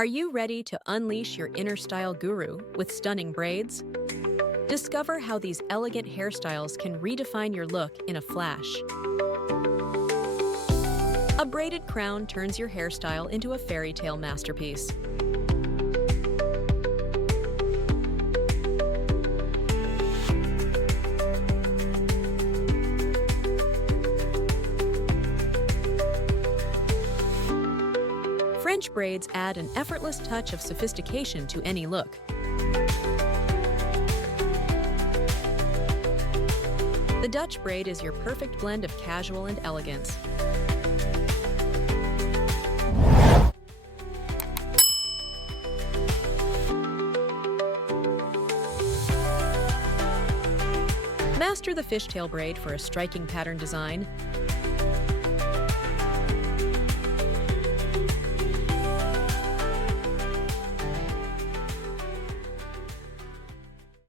Are you ready to unleash your inner style guru with stunning braids? Discover how these elegant hairstyles can redefine your look in a flash. A braided crown turns your hairstyle into a fairy tale masterpiece. French braids add an effortless touch of sophistication to any look. The Dutch braid is your perfect blend of casual and elegance. Master the fishtail braid for a striking pattern design.